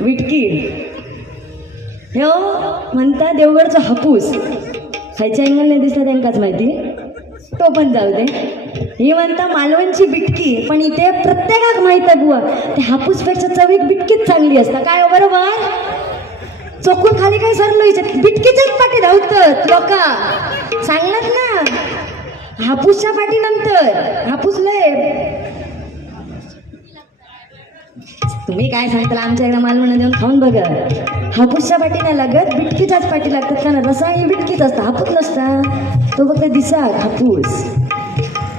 विटकी हो म्हणता देवगडचा हापूस खायच्या अँगल नाही दिसला त्यांकाच माहिती, तो पण जाऊ दे. ही म्हणता मालवणची बिटकी, पण इथे प्रत्येकाक माहित आहे बुवा ते हापूसपेक्षा चवीक बिटकीच चांगली असता. काय हो बरोबर? चोकून खाली काय सरलो बिटकीच्याच पाठी धावतात लोका, सांगलात ना हापूसच्या पाठी नंतर हापूस लय. तुम्ही काय सांगता आमच्या एकदा मालवण देऊन खाऊन बघा. हापूसच्या पाठी नाही लागत, बिटकीच्याच पाठी लागतात. का ना रसा ही बिटकीच असता, हापूस नसता. तो फक्त दिसा हापूस.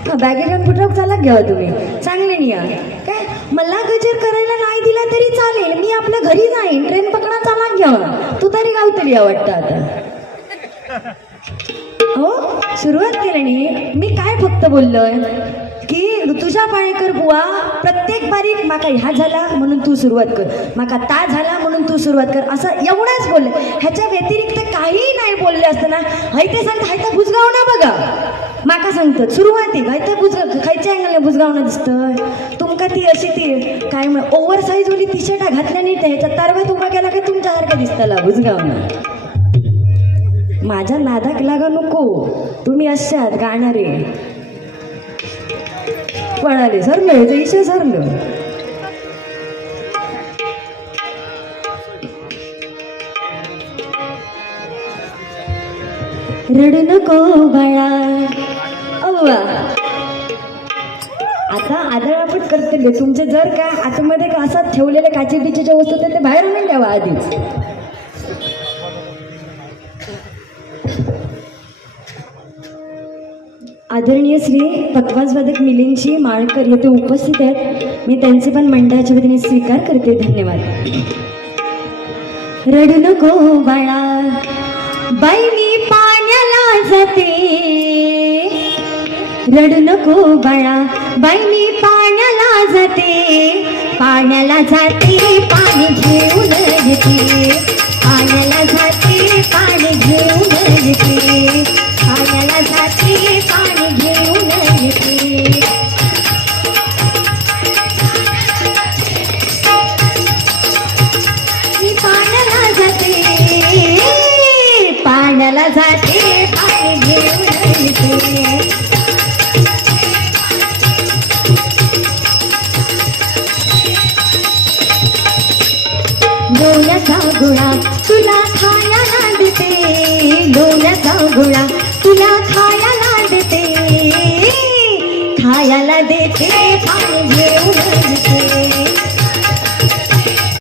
हा बॅगे घेऊन कुठं चालत घ्यावा तुम्ही, चांगले नाही काय. मला गजर करायला नाही दिला तरी चालेल, मी आपल्या घरी जाईन, ट्रेन पकडा चालत घ्यावा. तू तरी गावतली वाटतं आता. हो सुरुवात केली नाही मी. काय फक्त बोललोय की ऋतुजा पाळेकर बुवा प्रत्येक बारीक माका ह्या झाला म्हणून तू सुरुवात कर, माका ता झाला म्हणून तू सुरुवात कर, असं एवढंच बोलले. ह्याच्या व्यतिरिक्त काही नाही बोलले असतं ना. हायते सांगता हायता भुजगाव ना बघा, माका सांगतात सुरुवातीक हायते भुजगाव खायच्या अँगलने भुजगावणं दिसतं तुमका. ती अशी ती काय ओव्हर साईज वाली टी शर्ट घातल्या नाही त्या ह्याच्या तारवात उभा केला का तुमच्यासारखं दिसताला भुजगावनं. माझ्या नादाक लागा नको, तुम्ही अशात गाणारे पळाले सरलो ह्याचा इशा सरलो. रडू नको बाळा अव्वा. आता आदळापट करते तुमचे. जर का आतमध्ये का असा ठेवलेल्या काचे बिचेच्या वस्तू ते बाहेर आणून द्यावा आधीच. आदरणीय श्री पक्वाजवादक मिलिंदजी माळकर येथे उपस्थित आहेत. मी त्यांचे पण मंडळाच्या वतीने स्वीकार करते. धन्यवाद. रडू नको बाळा बाई मी पाण्याला जाते, रडू नको बाळा बाई मी पाण्याला जाते, पाण्याला जाते पाणी घेऊन येते, पाण्याला जाते पाणी घेऊन येते, पाण्याला जाते पाणी घेऊन येते. मी पाण्याला जाते, पाण्याला जाते पाणी घेऊन येते. डोल्याचा गोळा तुला खायला देते, डोल्याचा गोळा तुला खायला देते, खायला देते पाणी घेऊन येते.